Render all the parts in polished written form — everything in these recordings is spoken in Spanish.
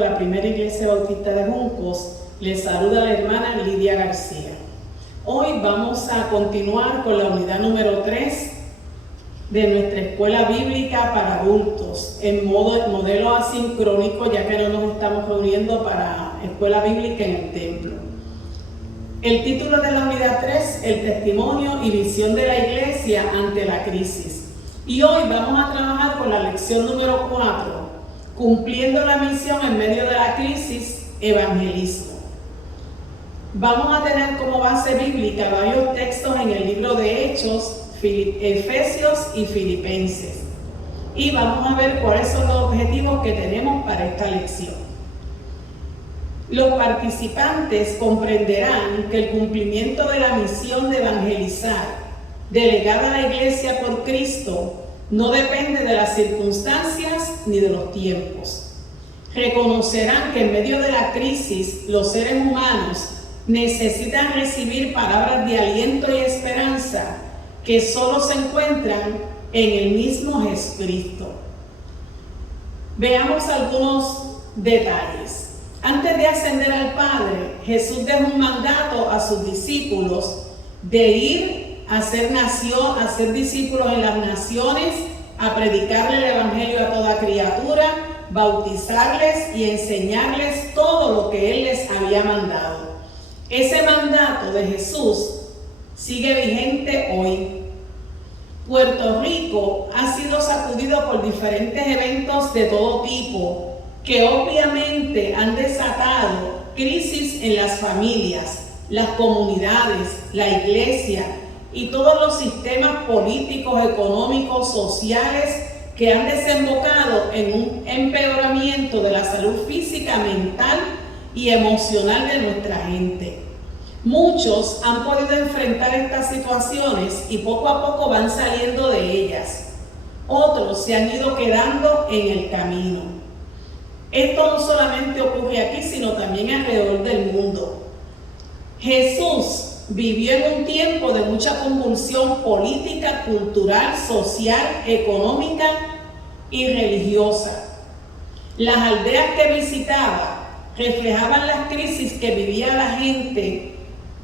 de la Primera Iglesia Bautista de Juncos, les saluda la hermana Lidia García. Hoy vamos a continuar con la unidad número 3 de nuestra escuela bíblica para adultos, en modelo asincrónico, ya que no nos estamos reuniendo para escuela bíblica en el templo. El título de la unidad 3, el testimonio y visión de la iglesia ante la crisis. Y hoy vamos a trabajar con la lección número 4, cumpliendo la misión en medio de la crisis, evangelismo. Vamos a tener como base bíblica varios textos en el libro de Hechos, Efesios y Filipenses. Y vamos a ver cuáles son los objetivos que tenemos para esta lección. Los participantes comprenderán que el cumplimiento de la misión de evangelizar delegada a la iglesia por Cristo no depende de las circunstancias ni de los tiempos. Reconocerán que en medio de la crisis los seres humanos necesitan recibir palabras de aliento y esperanza que solo se encuentran en el mismo Jesucristo. Veamos algunos detalles. Antes de ascender al Padre, Jesús dejó un mandato a sus discípulos de ir a ser discípulos en las naciones, a predicarle el evangelio a toda criatura, bautizarles y enseñarles todo lo que Él les había mandado. Ese mandato de Jesús sigue vigente hoy. Puerto Rico ha sido sacudido por diferentes eventos de todo tipo que obviamente han desatado crisis en las familias, las comunidades, la iglesia y todos los sistemas políticos, económicos, sociales que han desembocado en un empeoramiento de la salud física, mental y emocional de nuestra gente. Muchos han podido enfrentar estas situaciones y poco a poco van saliendo de ellas. Otros se han ido quedando en el camino. Esto no solamente ocurre aquí, sino también alrededor del mundo. Jesús vivió en un tiempo de mucha convulsión política, cultural, social, económica y religiosa. Las aldeas que visitaba reflejaban las crisis que vivía la gente,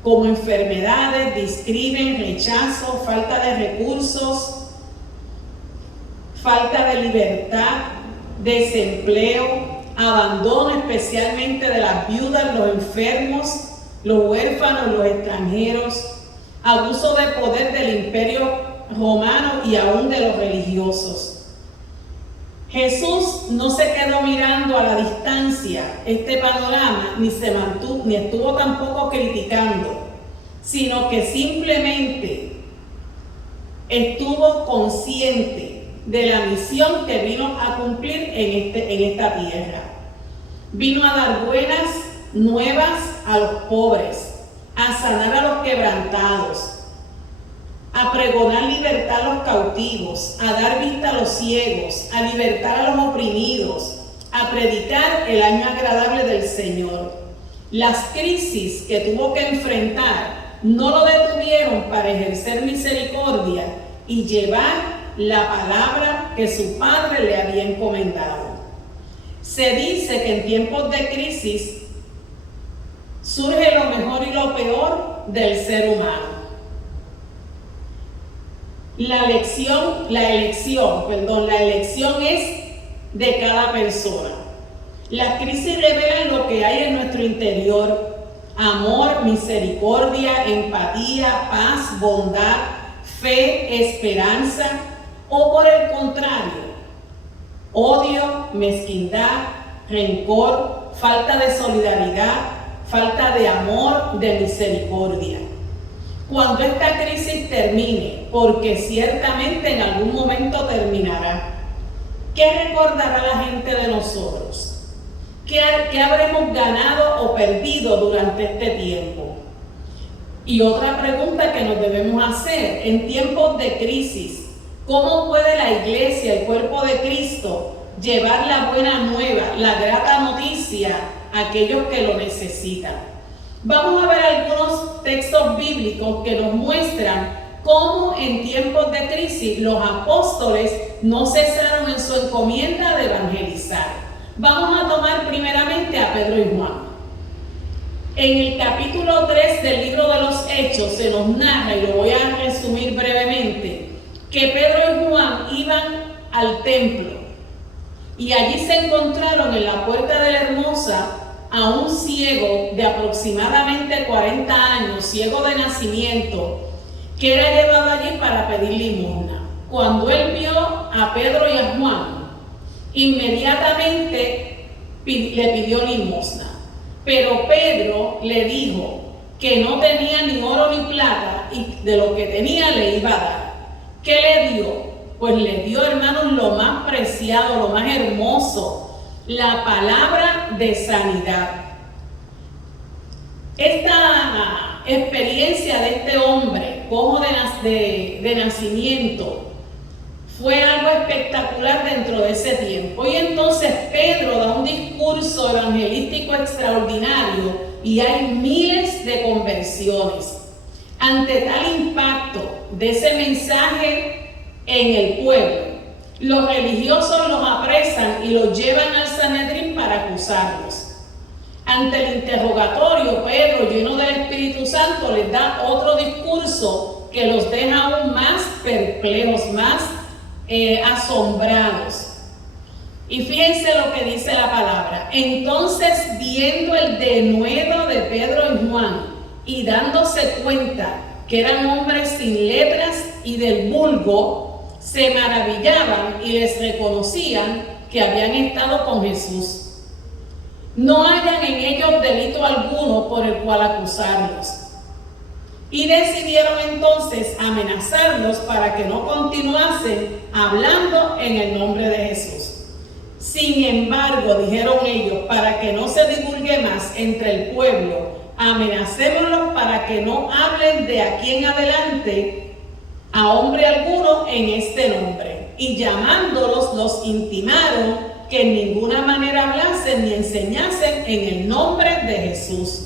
como enfermedades, discrimen, rechazo, falta de recursos, falta de libertad, desempleo, abandono especialmente de las viudas, los enfermos, los huérfanos, los extranjeros, abuso de poder del imperio romano y aún de los religiosos. Jesús no se quedó mirando a la distancia este panorama, ni estuvo tampoco criticando, sino que simplemente estuvo consciente de la misión que vino a cumplir en esta tierra. Vino a dar buenas nuevas a los pobres, a sanar a los quebrantados, a pregonar libertad a los cautivos, a dar vista a los ciegos, a libertar a los oprimidos, a predicar el año agradable del Señor. Las crisis que tuvo que enfrentar no lo detuvieron para ejercer misericordia y llevar la palabra que su Padre le había encomendado. Se dice que en tiempos de crisis surge lo mejor y lo peor del ser humano. La elección es de cada persona. Las crisis revelan lo que hay en nuestro interior: amor, misericordia, empatía, paz, bondad, fe, esperanza, o por el contrario, odio, mezquindad, rencor, falta de solidaridad, falta de amor, de misericordia. Cuando esta crisis termine, porque ciertamente en algún momento terminará, ¿qué recordará la gente de nosotros? ¿Qué habremos ganado o perdido durante este tiempo? Y otra pregunta que nos debemos hacer: en tiempos de crisis, ¿cómo puede la iglesia, el cuerpo de Cristo, llevar la buena nueva, la grata noticia a aquellos que lo necesitan? Vamos a ver algunos textos bíblicos que nos muestran cómo en tiempos de crisis los apóstoles no cesaron en su encomienda de evangelizar. Vamos a tomar primeramente a Pedro y Juan. En el capítulo 3 del libro de los Hechos se nos narra, y lo voy a resumir brevemente, que Pedro y Juan iban al templo y allí se encontraron en la puerta de la Hermosa a un ciego de aproximadamente 40 años, ciego de nacimiento, que era llevado allí para pedir limosna. Cuando él vio a Pedro y a Juan, inmediatamente le pidió limosna. Pero Pedro le dijo que no tenía ni oro ni plata y de lo que tenía le iba a dar. ¿Qué le dio? Pues le dio, hermanos, lo más preciado, lo más hermoso, la palabra de sanidad. Esta experiencia de este hombre, cojo de nacimiento, fue algo espectacular dentro de ese tiempo. Y entonces Pedro da un discurso evangelístico extraordinario y hay miles de conversiones. Ante tal impacto de ese mensaje en el pueblo, los religiosos los apresan y los llevan al Sanedrín para acusarlos. Ante el interrogatorio, Pedro, lleno del Espíritu Santo, les da otro discurso que los deja aún más perplejos, más asombrados. Y fíjense lo que dice la palabra. Entonces, viendo el denuedo de Pedro y Juan y dándose cuenta que eran hombres sin letras y del vulgo, se maravillaban y les reconocían que habían estado con Jesús. No hallan en ellos delito alguno por el cual acusarlos. Y decidieron entonces amenazarlos para que no continuasen hablando en el nombre de Jesús. Sin embargo, dijeron ellos, para que no se divulgue más entre el pueblo, amenacémoslos para que no hablen de aquí en adelante a hombre alguno en este nombre. Y llamándolos, los intimaron que en ninguna manera hablasen ni enseñasen en el nombre de Jesús.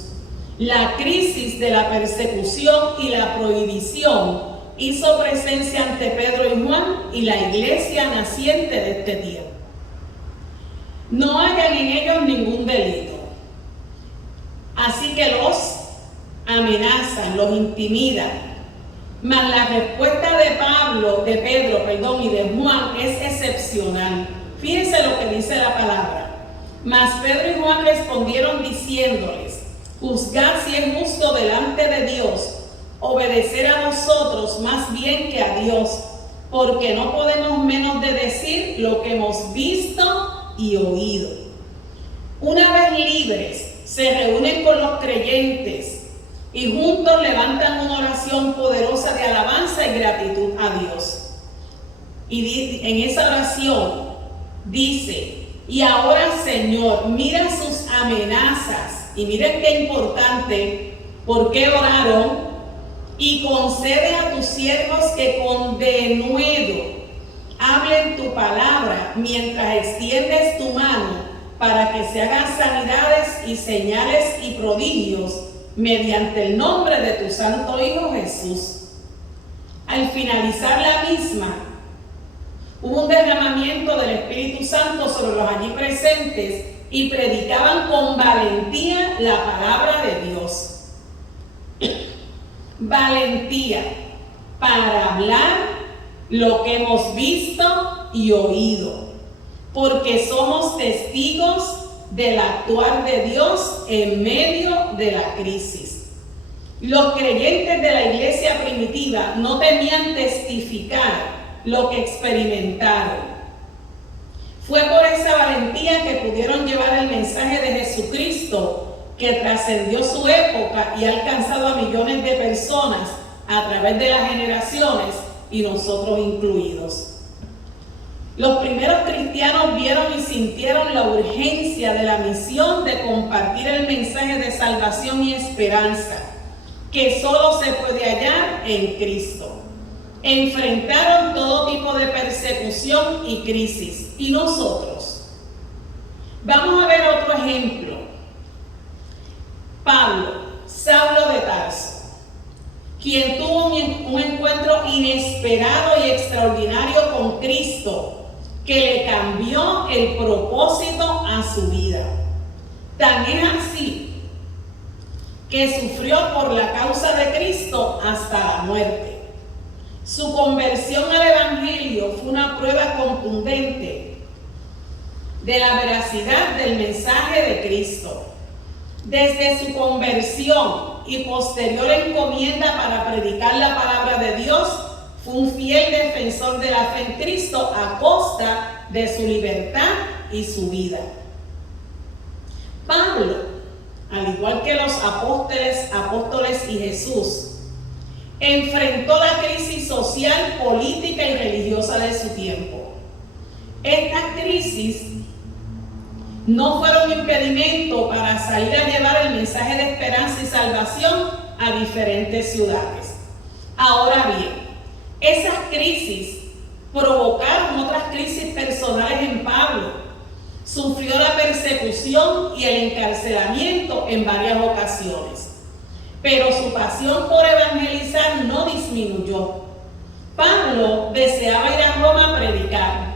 La crisis de la persecución y la prohibición hizo presencia ante Pedro y Juan y la iglesia naciente de este tiempo. No hallan en ellos ningún delito. Así que los amenazan, los intimidan. Mas la respuesta de Pedro y de Juan es excepcional. Fíjense lo que dice la palabra. Mas Pedro y Juan respondieron diciéndoles: juzgad si es justo delante de Dios obedecer a nosotros más bien que a Dios, porque no podemos menos de decir lo que hemos visto y oído. Una vez libres, se reúnen con los creyentes y juntos levantan una oración poderosa de alabanza y gratitud a Dios. Y en esa oración dice: y ahora, Señor, mira sus amenazas. Y miren qué importante, por qué oraron, y concede a tus siervos que con denuedo hablen tu palabra mientras extiendes tu mano para que se hagan sanidades y señales y prodigios mediante el nombre de tu santo Hijo Jesús. Al finalizar la misma, hubo un derramamiento del Espíritu Santo sobre los allí presentes y predicaban con valentía la palabra de Dios. Valentía para hablar lo que hemos visto y oído, porque somos testigos del actuar de Dios en medio de la crisis. Los creyentes de la iglesia primitiva no temían testificar lo que experimentaron. Fue por esa valentía que pudieron llevar el mensaje de Jesucristo, que trascendió su época y ha alcanzado a millones de personas a través de las generaciones, y nosotros incluidos. Los primeros cristianos vieron y sintieron la urgencia de la misión de compartir el mensaje de salvación y esperanza, que solo se puede hallar en Cristo. Enfrentaron todo tipo de persecución y crisis. ¿Y nosotros? Vamos a ver otro ejemplo. Pablo, Saulo de Tarso, quien tuvo un encuentro inesperado y extraordinario con Cristo, que le cambió el propósito a su vida. Tan es así que sufrió por la causa de Cristo hasta la muerte. Su conversión al Evangelio fue una prueba contundente de la veracidad del mensaje de Cristo. Desde su conversión y posterior encomienda para predicar la palabra de Dios, fue un fiel defensor de la fe en Cristo a costa de su libertad y su vida. Pablo, al igual que los apóstoles y Jesús, enfrentó la crisis social, política y religiosa de su tiempo. Estas crisis no fueron impedimento para salir a llevar el mensaje de esperanza y salvación a diferentes ciudades. Ahora bien, esas crisis provocaron otras crisis personales en Pablo. Sufrió la persecución y el encarcelamiento en varias ocasiones, pero su pasión por evangelizar no disminuyó. Pablo deseaba ir a Roma a predicar.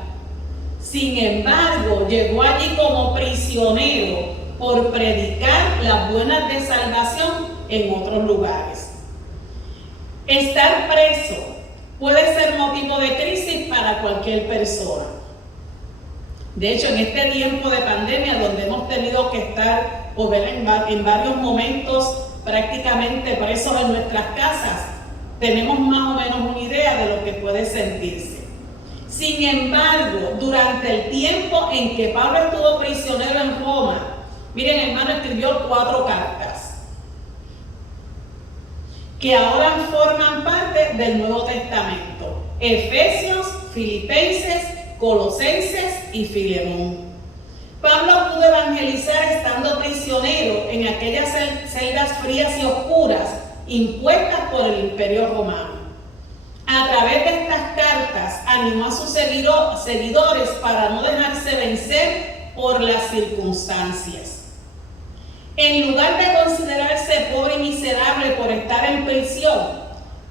Sin embargo, llegó allí como prisionero por predicar las buenas de salvación en otros lugares. Estar preso puede ser motivo de crisis para cualquier persona. De hecho, en este tiempo de pandemia, donde hemos tenido que estar o ver en varios momentos prácticamente presos en nuestras casas, tenemos más o menos una idea de lo que puede sentirse. Sin embargo, durante el tiempo en que Pablo estuvo prisionero en Roma, miren, hermano, escribió 4 cartas que ahora forman parte del Nuevo Testamento: Efesios, Filipenses, Colosenses y Filemón. Pablo pudo evangelizar estando prisionero en aquellas celdas frías y oscuras impuestas por el Imperio Romano. A través de estas cartas animó a sus seguidores para no dejarse vencer por las circunstancias. En lugar de considerarse pobre y miserable por estar en prisión,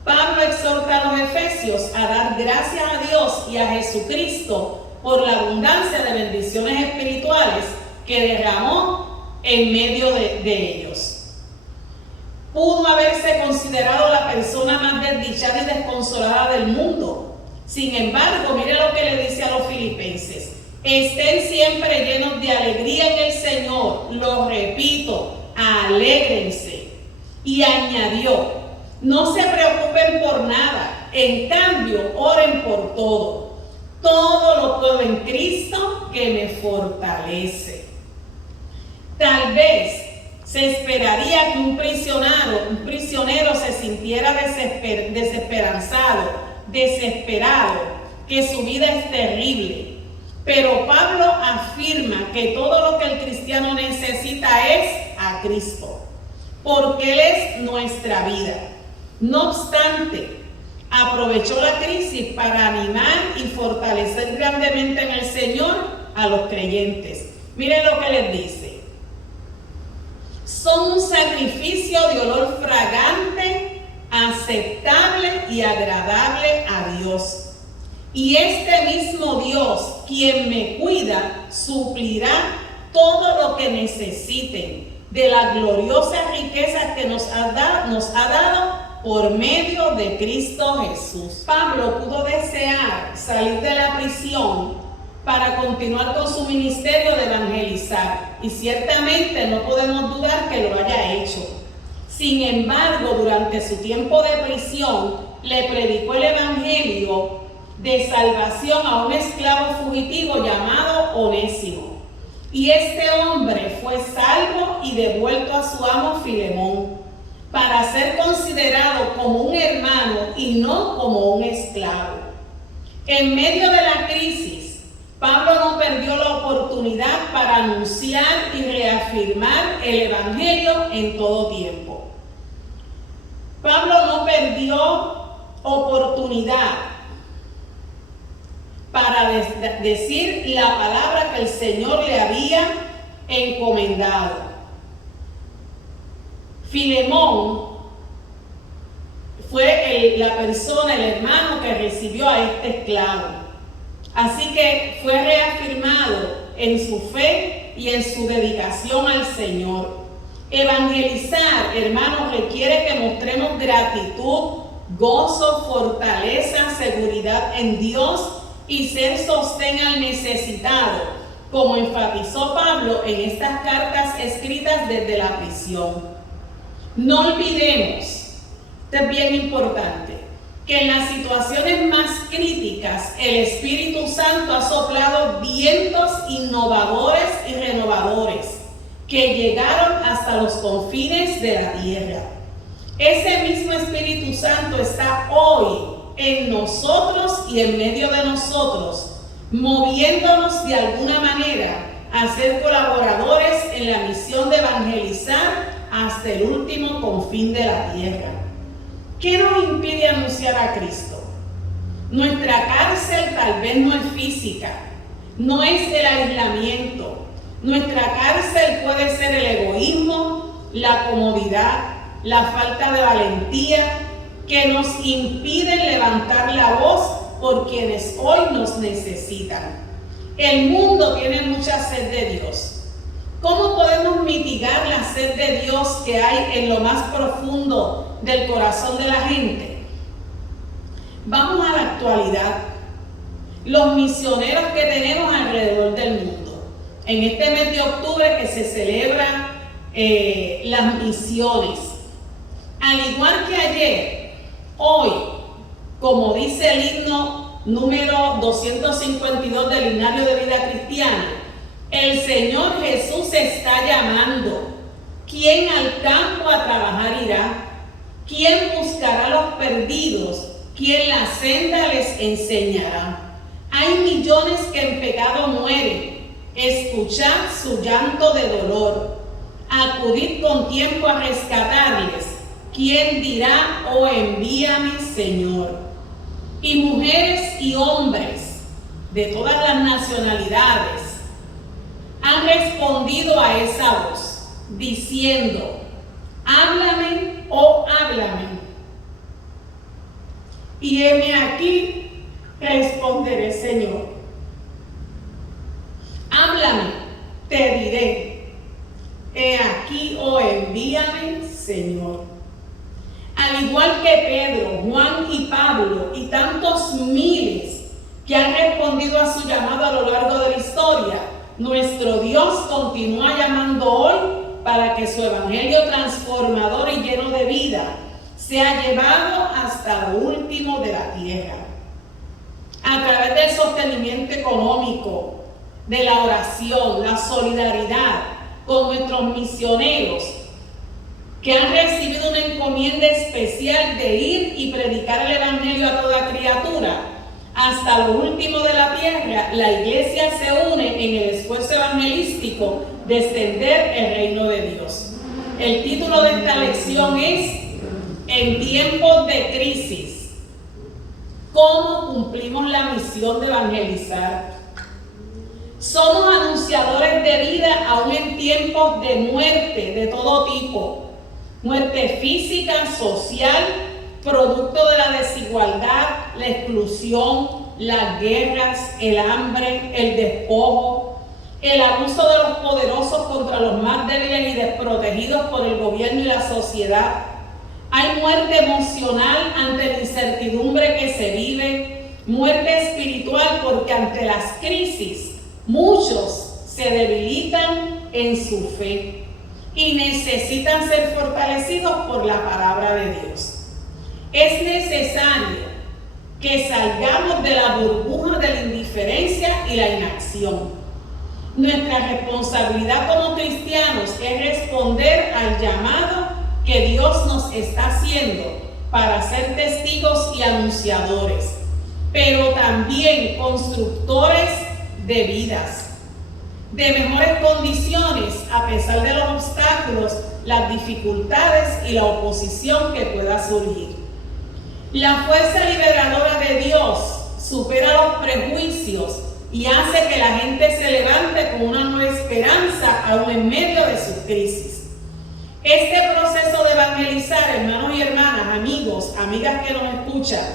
Pablo exhorta a los efesios a dar gracias a Dios y a Jesucristo por la abundancia de bendiciones espirituales que derramó en medio de ellos. Pudo haberse considerado la persona más desdichada y desconsolada del mundo. Sin embargo, mire lo que le dice a los filipenses: estén siempre llenos de alegría en el Señor. Lo repito, alégrense. Y añadió: no se preocupen por nada, en cambio, oren por todo. Todo lo puedo en Cristo que me fortalece. Tal vez se esperaría que un prisionero se sintiera desesperado, que su vida es terrible. Pero Pablo afirma que todo lo que el cristiano necesita es a Cristo, porque Él es nuestra vida. No obstante, aprovechó la crisis para animar y fortalecer grandemente en el Señor a los creyentes. Miren lo que les dice: son un sacrificio de olor fragante, aceptable y agradable a Dios. Y este mismo Dios, quien me cuida, suplirá todo lo que necesiten de las gloriosas riquezas que nos ha dado por medio de Cristo Jesús. Pablo pudo desear salir de la prisión para continuar con su ministerio de evangelizar, y ciertamente no podemos dudar que lo haya hecho. Sin embargo, durante su tiempo de prisión, le predicó el evangelio de salvación a un esclavo fugitivo llamado Onésimo. Y este hombre fue salvo y devuelto a su amo Filemón, para ser considerado como un hermano y no como un esclavo. En medio de la crisis, Pablo no perdió la oportunidad para anunciar y reafirmar el evangelio en todo tiempo. Pablo no perdió oportunidad para decir la palabra que el Señor le había encomendado. Filemón fue la persona, el hermano que recibió a este esclavo. Así que fue reafirmado en su fe y en su dedicación al Señor. Evangelizar, hermanos, requiere que mostremos gratitud, gozo, fortaleza, seguridad en Dios y ser sostén al necesitado, como enfatizó Pablo en estas cartas escritas desde la prisión. No olvidemos, esto es bien importante, que en las situaciones más críticas el Espíritu Santo ha soplado vientos innovadores y renovadores que llegaron hasta los confines de la tierra. Ese mismo Espíritu Santo está hoy en nosotros y en medio de nosotros, moviéndonos de alguna manera a ser colaboradores en la misión de evangelizar hasta el último confín de la tierra. ¿Qué nos impide anunciar a Cristo? Nuestra cárcel tal vez no es física, no es el aislamiento. Nuestra cárcel puede ser el egoísmo, la comodidad, la falta de valentía, que nos impiden levantar la voz por quienes hoy nos necesitan. El mundo tiene mucha sed de Dios. ¿Cómo podemos mitigar la sed de Dios que hay en lo más profundo del corazón de la gente? Vamos a la actualidad. Los misioneros que tenemos alrededor del mundo. En este mes de octubre que se celebran las misiones. Al igual que ayer, hoy, como dice el himno número 252 del Himnario de Vida Cristiana, el Señor Jesús está llamando. ¿Quién al campo a trabajar irá? ¿Quién buscará a los perdidos? ¿Quién la senda les enseñará? Hay millones que en pecado mueren. Escuchad su llanto de dolor. Acudid con tiempo a rescatarles. ¿Quién dirá, oh envíame, Señor? Y mujeres y hombres de todas las nacionalidades han respondido a esa voz, diciendo, háblame, oh háblame. Y heme aquí, responderé, Señor. Háblame, te diré. He aquí, oh envíame, Señor. Al igual que Pedro, Juan y Pablo y tantos miles que han respondido a su llamado a lo largo de la historia, nuestro Dios continúa llamando hoy para que su evangelio transformador y lleno de vida sea llevado hasta lo último de la tierra. A través del sostenimiento económico, de la oración, la solidaridad con nuestros misioneros que han recibido una encomienda especial de ir y predicar el evangelio a toda criatura hasta lo último de la tierra, la iglesia se une en el esfuerzo evangelístico de extender el reino de Dios. El título de esta lección es En tiempos de crisis, ¿cómo cumplimos la misión de evangelizar? Somos anunciadores de vida aún en tiempos de muerte de todo tipo. Muerte física, social, producto de la desigualdad, la exclusión, las guerras, el hambre, el despojo, el abuso de los poderosos contra los más débiles y desprotegidos por el gobierno y la sociedad. Hay muerte emocional ante la incertidumbre que se vive, muerte espiritual porque ante las crisis muchos se debilitan en su fe y necesitan ser fortalecidos por la palabra de Dios. Es necesario que salgamos de la burbuja de la indiferencia y la inacción. Nuestra responsabilidad como cristianos es responder al llamado que Dios nos está haciendo para ser testigos y anunciadores, pero también constructores de vidas, de mejores condiciones a pesar de los obstáculos, las dificultades y la oposición que pueda surgir. La fuerza liberadora de Dios supera los prejuicios y hace que la gente se levante con una nueva esperanza aún en medio de sus crisis. Este proceso de evangelizar, hermanos y hermanas, amigos, amigas que nos escuchan,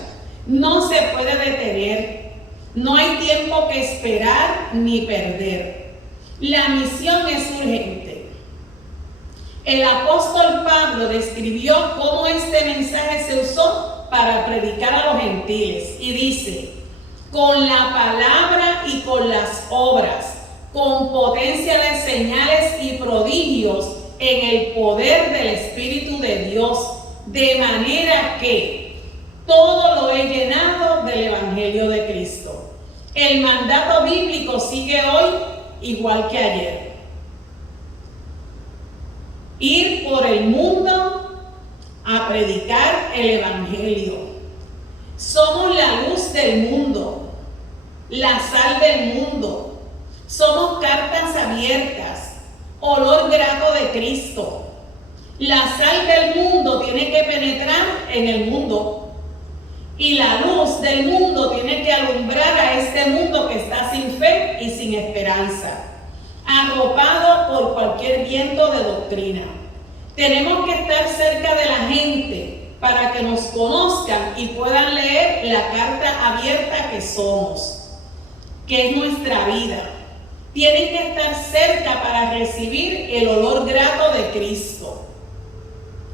no se puede detener. No hay tiempo que esperar ni perder. La misión es urgente. El apóstol Pablo describió cómo este mensaje se usó para predicar a los gentiles y dice: con la palabra y con las obras, con potencia de señales y prodigios en el poder del Espíritu de Dios, de manera que todo lo he llenado del Evangelio de Cristo. El mandato bíblico sigue hoy igual que ayer. Ir por el mundo a predicar el Evangelio. Somos la luz del mundo, la sal del mundo. Somos cartas abiertas, olor grato de Cristo. La sal del mundo tiene que penetrar en el mundo y la luz del mundo tiene que alumbrar a este mundo que está sin fe y sin esperanza, arropado por cualquier viento de doctrina. Tenemos que estar cerca de la gente para que nos conozcan y puedan leer la carta abierta que somos, que es nuestra vida. Tienen que estar cerca para recibir el olor grato de Cristo.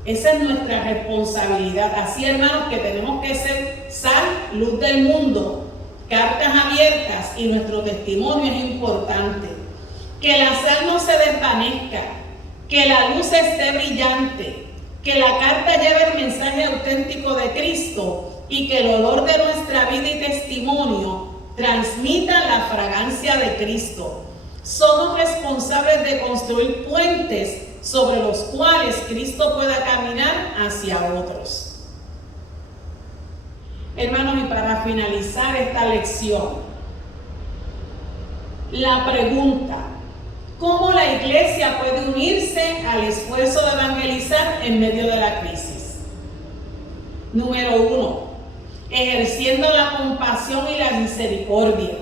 Esa es nuestra responsabilidad. Así, hermanos, que tenemos que ser sal, luz del mundo, cartas abiertas, y nuestro testimonio es importante. Que la sal no se desvanezca, que la luz esté brillante, que la carta lleve el mensaje auténtico de Cristo y que el olor de nuestra vida y testimonio transmita la fragancia de Cristo. Somos responsables de construir puentes sobre los cuales Cristo pueda caminar hacia otros. Hermanos, y para finalizar esta lección, la pregunta: ¿cómo la iglesia puede unirse al esfuerzo de evangelizar en medio de la crisis? Número 1, ejerciendo la compasión y la misericordia.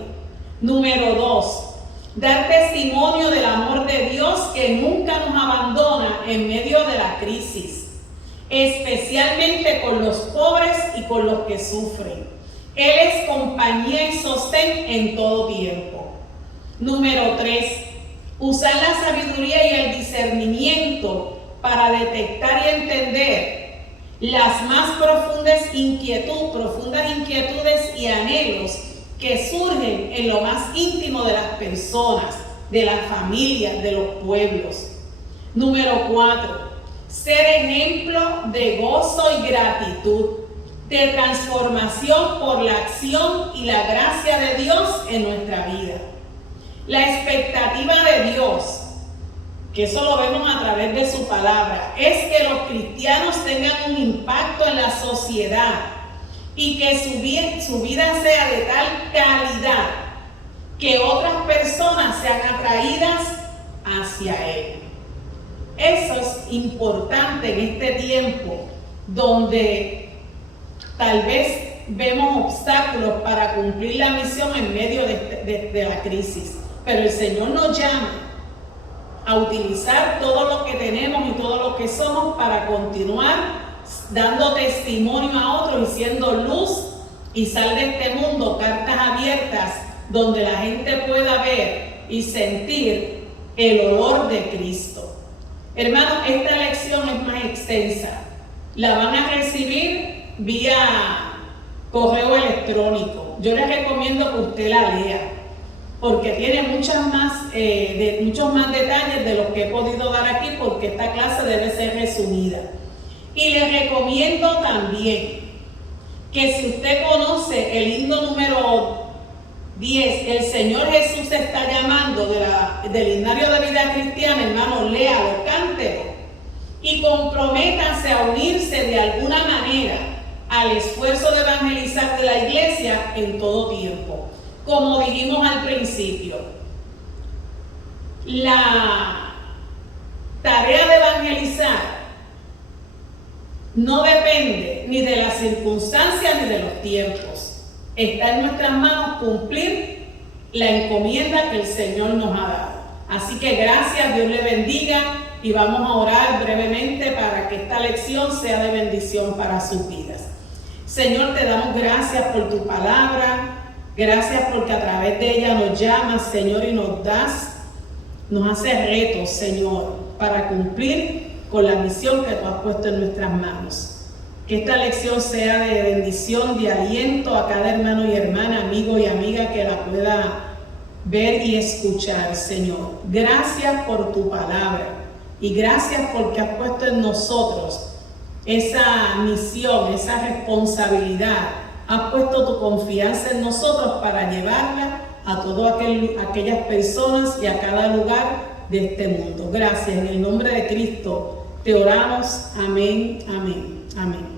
Número 2, dar testimonio del amor de Dios que nunca nos abandona en medio de la crisis, especialmente con los pobres y con los que sufren. Él es compañía y sostén en todo tiempo. Número 3, usar la sabiduría y el discernimiento para detectar y entender las más profundas inquietudes y anhelos que surgen en lo más íntimo de las personas, de las familias, de los pueblos. Número 4, ser ejemplo de gozo y gratitud, de transformación por la acción y la gracia de Dios en nuestra vida. La expectativa de Dios, que eso lo vemos a través de su palabra, es que los cristianos tengan un impacto en la sociedad y que su vida sea de tal calidad que otras personas sean atraídas hacia Él. Eso es importante en este tiempo donde tal vez vemos obstáculos para cumplir la misión en medio de la crisis. Pero el Señor nos llama a utilizar todo lo que tenemos y todo lo que somos para continuar dando testimonio a otros y siendo luz y sal de este mundo, cartas abiertas, donde la gente pueda ver y sentir el olor de Cristo. Hermanos, esta lección es más extensa. La van a recibir vía correo electrónico. Yo les recomiendo que usted la lea, porque tiene muchos más detalles de los que he podido dar aquí, porque esta clase debe ser resumida. Y les recomiendo también que si usted conoce el himno número 10, El Señor Jesús está llamando, del himnario de vida cristiana, hermano, léalo, cántelo y comprométanse a unirse de alguna manera al esfuerzo de evangelizar de la iglesia en todo tiempo. Como dijimos al principio, la tarea de evangelizar no depende ni de las circunstancias ni de los tiempos. Está en nuestras manos cumplir la encomienda que el Señor nos ha dado. Así que gracias, Dios le bendiga, y vamos a orar brevemente para que esta lección sea de bendición para sus vidas. Señor, te damos gracias por tu palabra. Gracias porque a través de ella nos llamas, Señor, y nos haces retos, Señor, para cumplir con la misión que tú has puesto en nuestras manos. Que esta lección sea de bendición, de aliento a cada hermano y hermana, amigo y amiga que la pueda ver y escuchar, Señor. Gracias por tu palabra y gracias porque has puesto en nosotros esa misión, esa responsabilidad. Has puesto tu confianza en nosotros para llevarla a todas aquellas personas y a cada lugar de este mundo. Gracias, en el nombre de Cristo te oramos. Amén, amén, amén.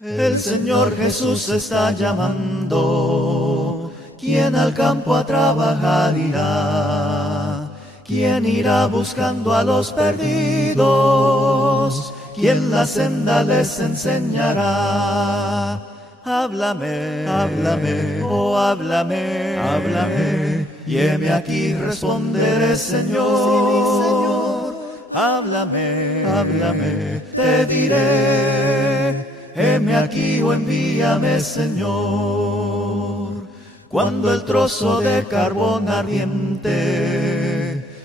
El Señor Jesús está llamando. ¿Quién al campo a trabajar irá? ¿Quién irá buscando a los perdidos? ¿Quién la senda les enseñará? Háblame, háblame, oh háblame, háblame, y heme aquí responderé, Señor. Háblame, háblame, te diré, heme aquí o envíame, Señor. Cuando el trozo de carbón ardiente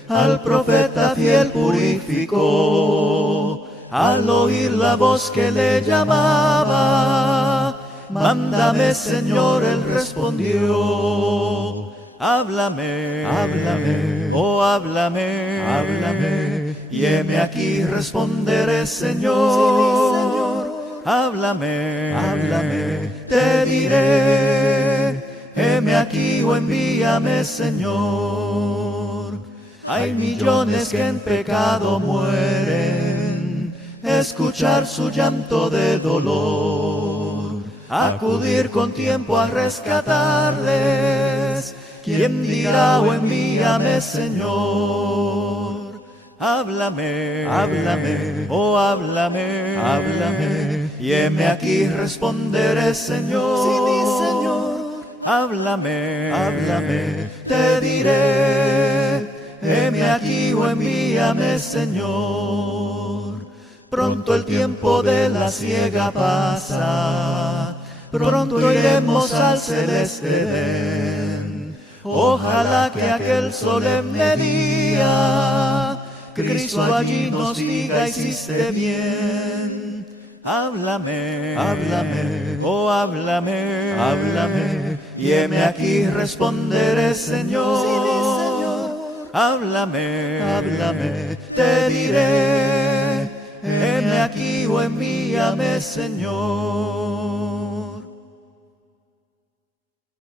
al profeta fiel purificó, al oír la voz que le llamaba, mándame, Señor, él respondió. Háblame, háblame, oh háblame, háblame, y heme aquí responderé, Señor. Háblame, háblame, te diré, heme aquí o envíame, Señor. Hay millones que en pecado mueren, escuchar su llanto de dolor, acudir con tiempo a rescatarles. ¿Quién dirá o envíame, Señor? Háblame, háblame, oh háblame, háblame, y heme aquí responderé, Señor. Sí, mi Señor. Háblame, háblame, te diré, heme aquí o envíame, Señor. Pronto el tiempo de la siega pasa, pronto iremos al celeste Edén. Ojalá que aquel solemne día Cristo allí nos diga hiciste bien. Háblame, háblame, oh háblame, háblame, y heme aquí responderé, Señor. Sí, Señor. Háblame, háblame, te diré, heme aquí o envíame, Señor.